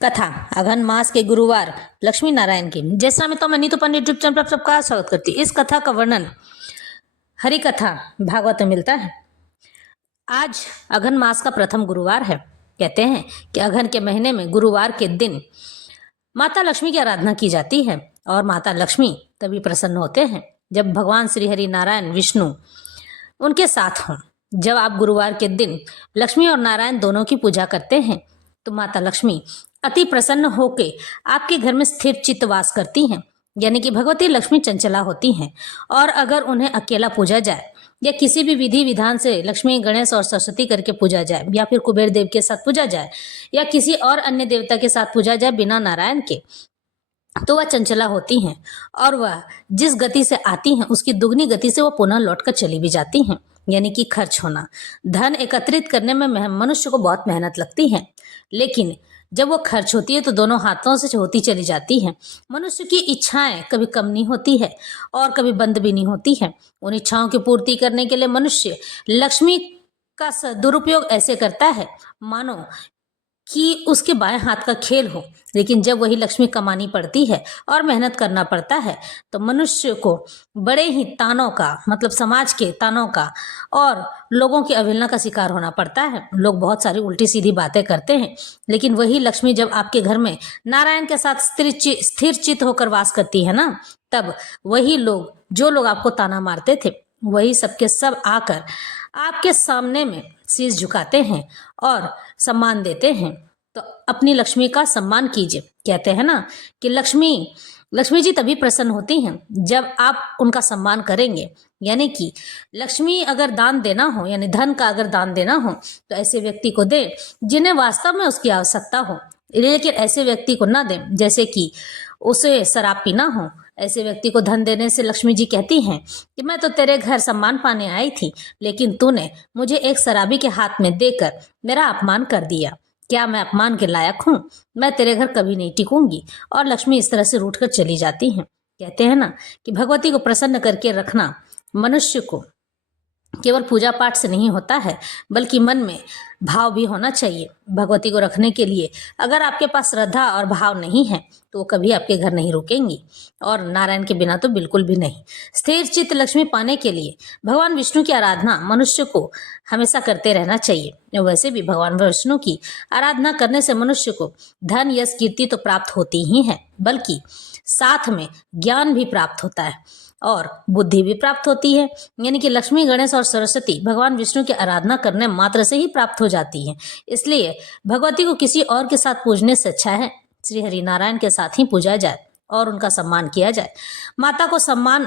कथा अघन मास के गुरुवार लक्ष्मी नारायण की। जैसा मैं तो मैं नीतू पंडित यूट्यूब चैनल पर सबका स्वागत करती हूँ। इस कथा का वर्णन हरि कथा भागवत में मिलता है। आज अघन मास का प्रथम गुरुवार है। कहते हैं कि अघन के महीने में गुरुवार के दिन माता लक्ष्मी की आराधना की जाती है और माता लक्ष्मी तभी प्रसन्न होते हैं जब भगवान श्री हरि नारायण विष्णु उनके साथ हों। जब आप गुरुवार के दिन लक्ष्मी और नारायण दोनों की पूजा करते हैं तो माता लक्ष्मी अति प्रसन्न होकर आपके घर में स्थिर चित्त वास करती हैं। यानी कि भगवती लक्ष्मी चंचला होती हैं और अगर उन्हें अकेला पूजा जाए या किसी भी विधि विधान से लक्ष्मी गणेश और सरस्वती करके पूजा जाए या फिर कुबेर देव के साथ पूजा जाए या किसी और अन्य देवता के साथ पूजा जाए बिना नारायण के, तो वह चंचला होती हैं और वह जिस गति से आती हैं उसकी दुगनी गति से वह पुनः लौटकर चली भी जाती हैं। यानी कि खर्च होना। धन एकत्रित करने में मनुष्य को बहुत मेहनत लगती है, लेकिन जब वो खर्च होती है तो दोनों हाथों से होती चली जाती है। मनुष्य की इच्छाएं कभी कम नहीं होती है और कभी बंद भी नहीं होती है। उन इच्छाओं की पूर्ति करने के लिए मनुष्य लक्ष्मी का दुरुपयोग ऐसे करता है मानो कि उसके बाएं हाथ का खेल हो। लेकिन जब वही लक्ष्मी कमानी पड़ती है और मेहनत करना पड़ता है तो मनुष्य को बड़े ही तानों का, मतलब समाज के तानों का और लोगों की अवहेलना का शिकार होना पड़ता है। लोग बहुत सारी उल्टी सीधी बातें करते हैं, लेकिन वही लक्ष्मी जब आपके घर में नारायण के साथ स्थिर चित्त होकर वास करती है ना, तब वही लोग, जो लोग आपको ताना मारते थे, वही सबके सब आकर आपके सामने में शीश झुकाते हैं और सम्मान देते हैं। तो अपनी लक्ष्मी का सम्मान कीजिए। कहते हैं ना कि लक्ष्मी जी तभी प्रसन्न होती हैं जब आप उनका सम्मान करेंगे। यानी कि लक्ष्मी अगर दान देना हो, यानी धन का अगर दान देना हो तो ऐसे व्यक्ति को दें जिन्हें वास्तव में उसकी आवश्यकता हो, लेकिन ऐसे व्यक्ति को ना दें जैसे कि उसे शराब पीना हो। ऐसे व्यक्ति को धन देने से लक्ष्मी जी कहती हैं कि मैं तो तेरे घर सम्मान पाने आई थी, लेकिन तूने मुझे एक शराबी के हाथ में देकर मेरा अपमान कर दिया। क्या मैं अपमान के लायक हूँ? मैं तेरे घर कभी नहीं टिकूंगी। और लक्ष्मी इस तरह से रूठ कर चली जाती हैं। कहते हैं ना कि भगवती को प्रसन्न करके रखना मनुष्य को केवल पूजा पाठ से नहीं होता है, बल्कि मन में भाव भी होना चाहिए। भगवती को रखने के लिए अगर आपके पास श्रद्धा और भाव नहीं है तो वो कभी आपके घर नहीं रुकेंगी, और नारायण के बिना तो बिल्कुल भी नहीं। स्थिर चित्त लक्ष्मी पाने के लिए भगवान विष्णु की आराधना मनुष्य को हमेशा करते रहना चाहिए। वैसे भी भगवान विष्णु की आराधना करने से मनुष्य को धन यश कीर्ति तो प्राप्त होती ही है, बल्कि साथ में ज्ञान भी प्राप्त होता है और बुद्धि भी प्राप्त होती है। यानी कि लक्ष्मी गणेश और सरस्वती भगवान विष्णु की आराधना करने मात्र से ही प्राप्त हो जाती है। इसलिए भगवती को किसी और के साथ पूजने से अच्छा है श्री हरि नारायण के साथ ही पूजा जाए और उनका सम्मान किया जाए। माता को सम्मान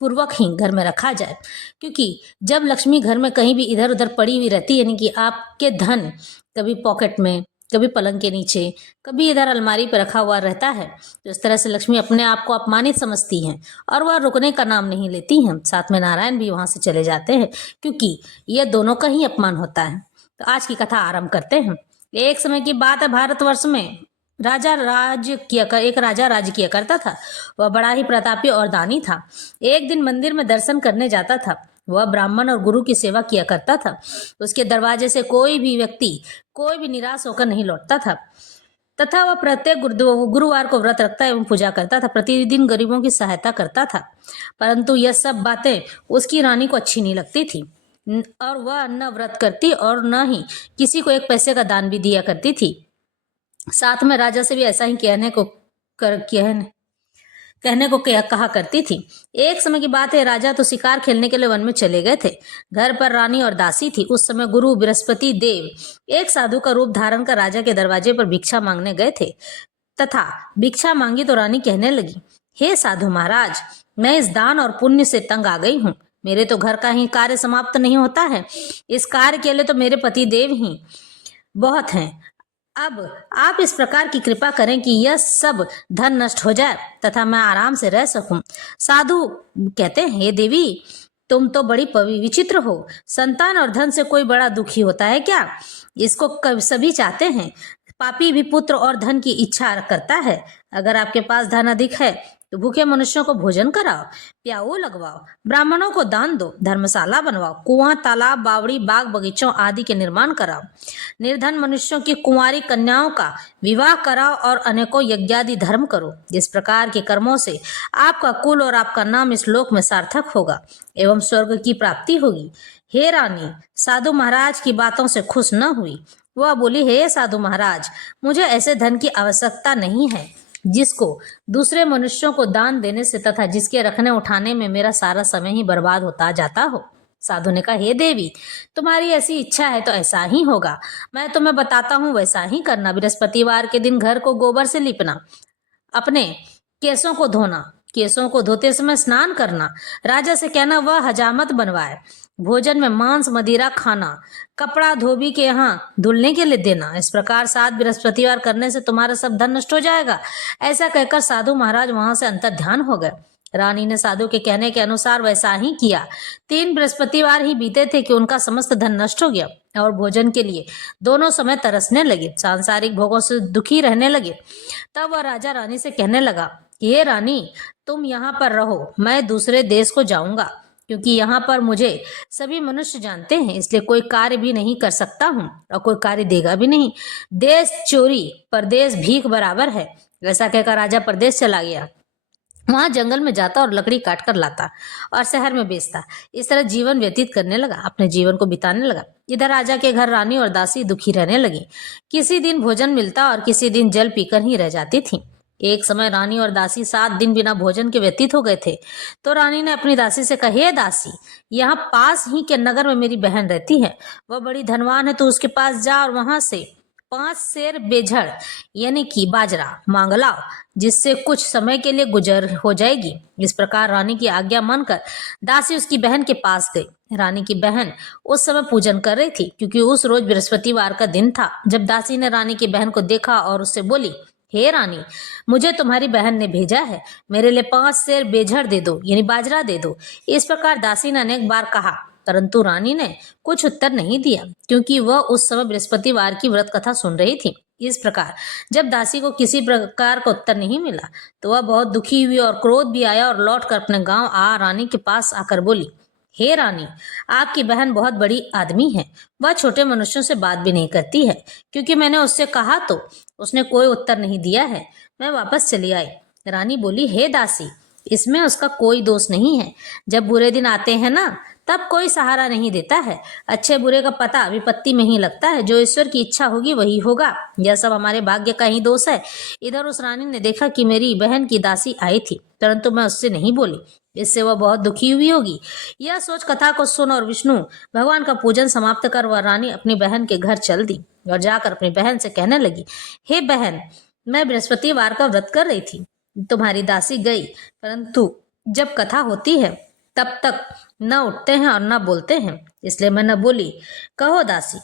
पूर्वक ही घर में रखा जाए, क्योंकि जब लक्ष्मी घर में कहीं भी इधर उधर पड़ी हुई रहती है, यानी कि आपके धन कभी पॉकेट में, कभी पलंग के नीचे, कभी इधर अलमारी पर रखा हुआ रहता है, तो इस तरह से लक्ष्मी अपने आप को अपमानित समझती हैं और वह रुकने का नाम नहीं लेती हैं। साथ में नारायण भी वहां से चले जाते हैं, क्योंकि यह दोनों का ही अपमान होता है। तो आज की कथा आरंभ करते हैं। एक समय की बात है, भारतवर्ष में एक राजा राज्य किया करता था। वह बड़ा ही प्रतापी और दानी था। एक दिन मंदिर में दर्शन करने जाता था। वह ब्राह्मण और गुरु की सेवा किया करता था। उसके दरवाजे से कोई भी व्यक्ति कोई भी निराश होकर नहीं लौटता था, तथा वह प्रत्येक गुरुवार को व्रत रखता एवं पूजा करता था। प्रतिदिन गरीबों की सहायता करता था, परंतु यह सब बातें उसकी रानी को अच्छी नहीं लगती थी और वह न व्रत करती और न ही किसी को एक पैसे का दान भी दिया करती थी। साथ में राजा से भी ऐसा ही कहने को कहा करती थी। एक समय की बात है, राजा तो शिकार खेलने के लिए वन में चले गए थे। घर पर रानी और दासी थी। उस समय गुरु बृहस्पति देव एक साधु का रूप धारण कर राजा के दरवाजे पर भिक्षा मांगने गए थे, तथा भिक्षा मांगी तो रानी कहने लगी, हे साधु महाराज, मैं इस दान और पुण्य से तंग आ गई हूँ। मेरे तो घर का ही कार्य समाप्त नहीं होता है। इस कार्य के लिए तो मेरे पति देव ही बहुत हैं। अब आप इस प्रकार की कृपा करें कि यह सब धन नष्ट हो जाए तथा मैं आराम से रह सकूं। साधु कहते हैं, हे देवी, तुम तो बड़ी विचित्र हो। संतान और धन से कोई बड़ा दुखी होता है क्या? इसको सभी चाहते हैं। पापी भी पुत्र और धन की इच्छा करता है। अगर आपके पास धन अधिक है तो भूखे मनुष्यों को भोजन कराओ, प्याऊ लगवाओ, ब्राह्मणों को दान दो, धर्मशाला बनवाओ, कुआं, तालाब, बावड़ी, बाग बगीचों आदि के निर्माण कराओ, निर्धन मनुष्यों की कुंवारी कन्याओं का विवाह कराओ और अनेकों यज्ञादि धर्म करो। इस प्रकार के कर्मों से आपका कुल और आपका नाम इस लोक में सार्थक होगा एवं स्वर्ग की प्राप्ति होगी। हे रानी, साधु महाराज की बातों से खुश न हुई। वह बोली, हे साधु महाराज, मुझे ऐसे धन की आवश्यकता नहीं है जिसको दूसरे मनुष्यों को दान देने से तथा जिसके रखने उठाने में मेरा सारा समय ही बर्बाद होता जाता हो। साधु ने कहा, हे देवी, तुम्हारी ऐसी इच्छा है तो ऐसा ही होगा। मैं तुम्हें बताता हूँ, वैसा ही करना। बृहस्पतिवार के दिन घर को गोबर से लीपना, अपने केसों को धोना, केसों को धोते समय स्नान करना, राजा से कहना वह हजामत बनवाए, भोजन में मांस मदिरा खाना, कपड़ा धोबी के यहाँ धुलने के लिए देना। इस प्रकार 7 बृहस्पतिवार करने से तुम्हारा सब धन नष्ट हो जाएगा। ऐसा कहकर साधु महाराज वहां से अंतर ध्यान हो गए। रानी ने साधु के कहने के अनुसार वैसा ही किया। 3 बृहस्पतिवार ही बीते थे कि उनका समस्त धन नष्ट हो गया और भोजन के लिए दोनों समय तरसने लगे, सांसारिक भोगों से दुखी रहने लगे। तब वह राजा रानी से कहने लगा, ये रानी, तुम यहाँ पर रहो, मैं दूसरे देश को जाऊंगा, क्योंकि यहाँ पर मुझे सभी मनुष्य जानते हैं, इसलिए कोई कार्य भी नहीं कर सकता हूँ और कोई कार्य देगा भी नहीं। देश चोरी परदेश भीख बराबर है। ऐसा कहकर राजा परदेश चला गया। वहां जंगल में जाता और लकड़ी काट कर लाता और शहर में बेचता। इस तरह जीवन व्यतीत करने लगा, अपने जीवन को बिताने लगा। इधर राजा के घर रानी और दासी दुखी रहने लगी। किसी दिन भोजन मिलता और किसी दिन जल पीकर ही रह जाती थी। एक समय रानी और दासी 7 दिन बिना भोजन के व्यतीत हो गए थे। तो रानी ने अपनी दासी से कहा, हे दासी, यहाँ पास ही के नगर में मेरी बहन रहती है, वह बड़ी धनवान है, तो उसके पास जा और वहां से 5 सेर बेझड़ यानी कि बाजरा मांग लाओ, जिससे कुछ समय के लिए गुजर हो जाएगी। इस प्रकार रानी की आज्ञा मानकर दासी उसकी बहन के पास गई। रानी की बहन उस समय पूजन कर रही थी, क्योंकि उस रोज बृहस्पतिवार का दिन था। जब दासी ने रानी की बहन को देखा और उससे बोली, हे रानी, मुझे तुम्हारी बहन ने भेजा है, मेरे लिए 5 सेर बेझड़ दे दो यानी बाजरा दे दो। इस प्रकार दासी ने अनेक बार कहा, परंतु रानी ने कुछ उत्तर नहीं दिया, क्योंकि वह उस समय बृहस्पतिवार की व्रत कथा सुन रही थी। इस प्रकार जब दासी को किसी प्रकार का उत्तर नहीं मिला तो वह बहुत दुखी हुई और क्रोध भी आया और लौटकर अपने गांव रानी के पास आकर बोली, हे रानी, आपकी बहन बहुत बड़ी आदमी है, वह छोटे मनुष्यों से बात भी नहीं करती है, क्योंकि मैंने उससे कहा तो उसने कोई उत्तर नहीं दिया है, मैं वापस चली आई। रानी बोली, हे दासी, इसमें उसका कोई दोष नहीं है। जब बुरे दिन आते हैं ना, तब कोई सहारा नहीं देता है। अच्छे बुरे का पता विपत्ति में ही लगता है। जो ईश्वर की इच्छा होगी वही होगा। यह सब हमारे भाग्य का ही दोष है। इधर उस रानी ने देखा कि मेरी बहन की दासी आई थी, परंतु मैं उससे नहीं बोली, इससे वह बहुत दुखी हुई होगी। यह सोच कथा को सुन और विष्णु भगवान का पूजन समाप्त कर वह रानी अपनी बहन के घर चल दी और जाकर अपनी बहन से कहने लगी, हे बहन, मैं बृहस्पतिवार का व्रत कर रही थी, तुम्हारी दासी गई, परंतु जब कथा होती है तब तक न उठते हैं और न बोलते हैं, इसलिए मैं न बोली। कहो दासी,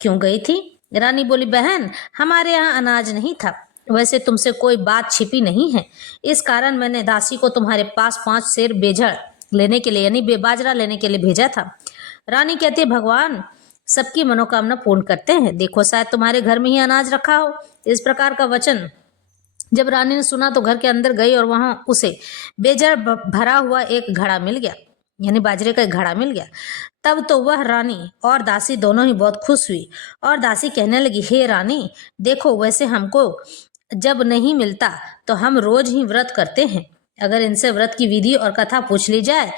क्यों गई थी? रानी बोली, बहन, हमारे यहाँ अनाज नहीं था, वैसे तुमसे कोई बात छिपी नहीं है, इस कारण मैंने दासी को तुम्हारे पास 5 सेर बेझड़ लेने के लिए यानी बेबाजरा लेने के लिए भेजा था। रानी कहती है, भगवान सबकी मनोकामना पूर्ण करते हैं, देखो शायद तुम्हारे घर में ही अनाज रखा हो। इस प्रकार का वचन जब रानी ने सुना तो घर के अंदर गई और वहां उसे बेजड़ भरा हुआ एक घड़ा मिल गया, यानी बाजरे का एक घड़ा मिल गया। तब तो वह रानी और दासी दोनों ही बहुत खुश हुई और दासी कहने लगी, हे रानी, देखो वैसे हमको जब नहीं मिलता तो हम रोज ही व्रत करते हैं, अगर इनसे व्रत की विधि और कथा पूछ ली जाए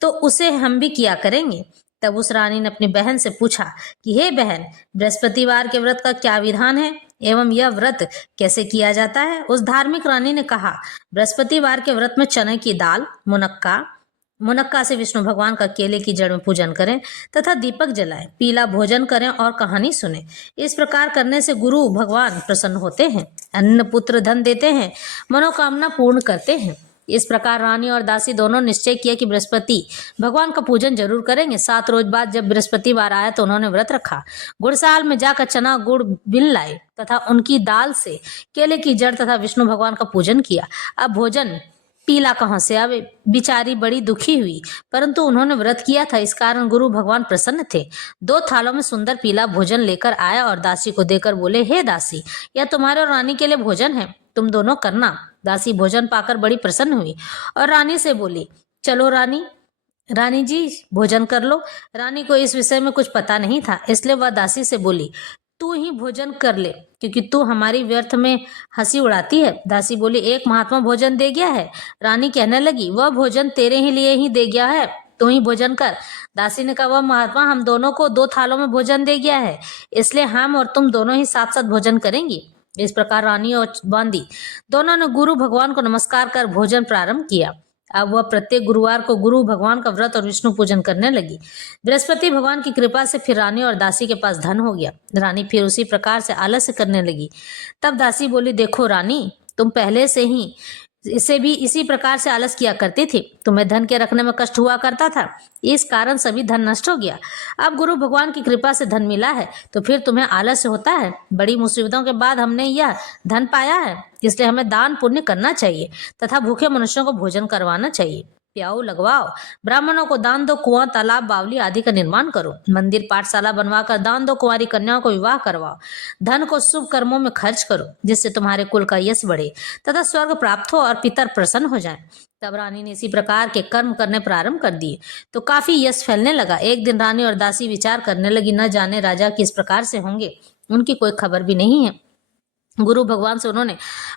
तो उसे हम भी किया करेंगे। तब उस रानी ने अपनी बहन से पूछा कि हे बहन, बृहस्पतिवार के व्रत का क्या विधान है एवं यह व्रत कैसे किया जाता है? उस धार्मिक रानी ने कहा, बृहस्पतिवार के व्रत में चने की दाल, मुनक्का से विष्णु भगवान का केले की जड़ में पूजन करें तथा दीपक जलाएं, पीला भोजन करें और कहानी सुने। इस प्रकार करने से गुरु भगवान प्रसन्न होते हैं, अन्न पुत्र धन देते हैं, मनोकामना पूर्ण करते हैं। इस प्रकार रानी और दासी दोनों निश्चय किया कि बृहस्पति भगवान का पूजन जरूर करेंगे। 7 रोज बाद जब बृहस्पतिवार आया तो उन्होंने व्रत रखा, गुड़साल में जाकर चना गुड़ बिन लाए तथा उनकी दाल से केले की जड़ तथा विष्णु भगवान का पूजन किया। अब भोजन पीला कहाँ से आवे। बेचारी बड़ी दुखी हुई, परंतु उन्होंने व्रत किया था, इस कारण गुरु भगवान प्रसन्न थे। 2 थालों में सुंदर पीला भोजन लेकर आया और दासी को देकर बोले, हे दासी, यह तुम्हारे और रानी के लिए भोजन है, तुम दोनों करना। दासी भोजन पाकर बड़ी प्रसन्न हुई और रानी से बोली, चलो रानी जी भोजन कर लो। रानी को इस विषय में कुछ पता नहीं था, इसलिए वह दासी से बोली, तू ही भोजन कर ले, क्योंकि तू हमारी व्यर्थ में हंसी उड़ाती है। दासी बोली, एक महात्मा भोजन दे गया है। रानी कहने लगी, वह भोजन तेरे ही लिए ही दे गया है, तू ही भोजन कर। दासी ने कहा, वह महात्मा हम दोनों को 2 थालों में भोजन दे गया है, इसलिए हम और तुम दोनों ही साथ साथ भोजन करेंगी। इस प्रकार रानी और बांदी दोनों ने गुरु भगवान को नमस्कार कर भोजन प्रारंभ किया। अब वह प्रत्येक गुरुवार को गुरु भगवान का व्रत और विष्णु पूजन करने लगी। बृहस्पति भगवान की कृपा से फिर रानी और दासी के पास धन हो गया। रानी फिर उसी प्रकार से आलस्य करने लगी। तब दासी बोली, देखो रानी, तुम पहले से ही इसे भी इसी प्रकार से आलस किया करती थी, तुम्हें धन के रखने में कष्ट हुआ करता था, इस कारण सभी धन नष्ट हो गया। अब गुरु भगवान की कृपा से धन मिला है तो फिर तुम्हें आलस्य होता है। बड़ी मुसीबतों के बाद हमने यह धन पाया है, इसलिए हमें दान पुण्य करना चाहिए तथा भूखे मनुष्यों को भोजन करवाना चाहिए। प्याऊ लगवाओ, ब्राह्मणों को दान दो, कुआं तालाब बावली आदि का निर्माण करो, मंदिर पाठशाला बनवाकर दान दो, कुंवारी कन्याओं को विवाह करवाओ, धन को शुभ कर्मों में खर्च करो, जिससे तुम्हारे कुल का यश बढ़े तथा स्वर्ग प्राप्त हो और पितर प्रसन्न हो जाएं। तब रानी ने इसी प्रकार के कर्म करने प्रारंभ कर दिए तो काफी यश फैलने लगा। एक दिन रानी और दासी विचार करने लगी, न जाने राजा किस प्रकार से होंगे, उनकी कोई खबर भी नहीं है। गुरु भगवान से उन्होंने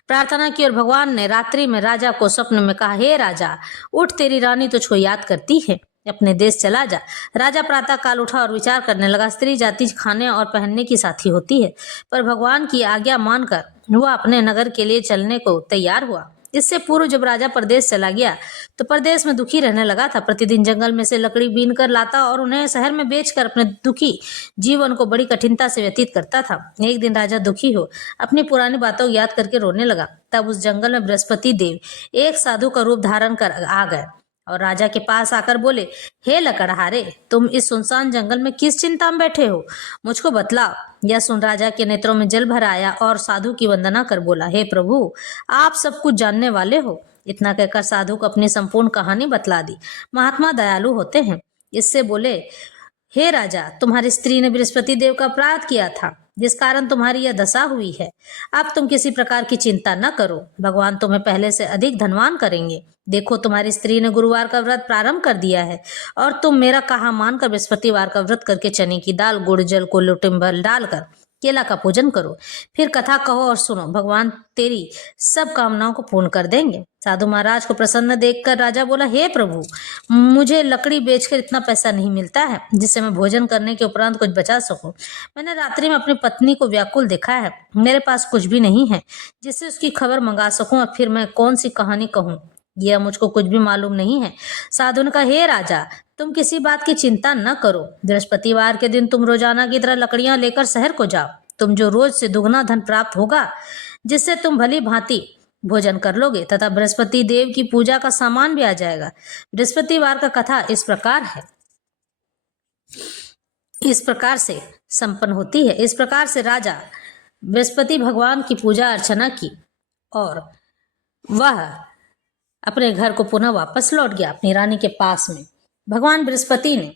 प्रार्थना की और भगवान ने रात्रि में राजा को स्वप्न में कहा, हे राजा, उठ, तेरी रानी तुझको याद करती है, अपने देश चला जा। राजा प्रातः काल उठा और विचार करने लगा, स्त्री जाति खाने और पहनने की साथी होती है, पर भगवान की आज्ञा मानकर वह अपने नगर के लिए चलने को तैयार हुआ। इससे पूर्व जब राजा प्रदेश चला गया तो प्रदेश में दुखी रहने लगा था। प्रतिदिन जंगल में से लकड़ी बीन कर लाता और उन्हें शहर में बेचकर अपने दुखी जीवन को बड़ी कठिनता से व्यतीत करता था। एक दिन राजा दुखी हो अपनी पुरानी बातों को याद करके रोने लगा। तब उस जंगल में बृहस्पति देव एक साधु का रूप धारण कर आ गए और राजा के पास आकर बोले, हे लकड़हारे, तुम इस सुनसान जंगल में किस चिंता में बैठे हो, मुझको बतलाओ। यह सुन राजा के नेत्रों में जल भर आया और साधु की वंदना कर बोला, हे प्रभु, आप सब कुछ जानने वाले हो। इतना कहकर साधु को अपनी संपूर्ण कहानी बतला दी। महात्मा दयालु होते हैं। इससे बोले, हे राजा, तुम्हारी स्त्री ने बृहस्पति देव का अपराध किया था, जिस कारण तुम्हारी यह दशा हुई है। अब तुम किसी प्रकार की चिंता न करो, भगवान तुम्हें पहले से अधिक धनवान करेंगे। देखो, तुम्हारी स्त्री ने गुरुवार का व्रत प्रारंभ कर दिया है और तुम मेरा कहा मानकर बृहस्पतिवार का व्रत करके चने की दाल, गुड़ जल को लोटिम्बल डालकर केला का पूजन करो। फिर कथा कहो और सुनो, भगवान तेरी सब कामनाओं को पूर्ण कर देंगे। साधु महाराज को प्रसन्न देखकर राजा बोला, हे प्रभु, मुझे लकड़ी बेचकर इतना पैसा नहीं मिलता है जिससे मैं भोजन करने के उपरांत कुछ बचा सकूं। मैंने रात्रि में अपनी पत्नी को व्याकुल देखा है, मेरे पास कुछ भी नहीं है जिससे उसकी खबर मंगा सकूं और फिर मैं कौन सी कहानी कहूं, यह मुझको कुछ भी मालूम नहीं है। साधु ने कहा, हे राजा, तुम किसी बात की चिंता न करो। बृहस्पतिवार के दिन तुम रोजाना की तरह लकड़ियां लेकर शहर को जाओ। तुम जो रोज से दुगना धन प्राप्त होगा, जिससे तुम भली भांति भोजन कर लोगे तथा बृहस्पति देव की पूजा का सामान भी आ जाएगा। बृहस्पतिवार का कथा इस प्रकार से संपन्न होती है। इस प्रकार से राजा बृहस्पति भगवान की पूजा अर्चना की और वह अपने घर को पुनः वापस लौट गया, अपनी रानी के पास में। भगवान बृहस्पति ने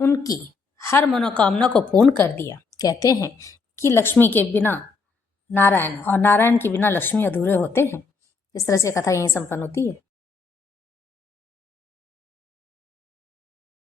उनकी हर मनोकामना को पूर्ण कर दिया। कहते हैं कि लक्ष्मी के बिना नारायण और नारायण के बिना लक्ष्मी अधूरे होते हैं। इस तरह से कथा यहीं संपन्न होती है।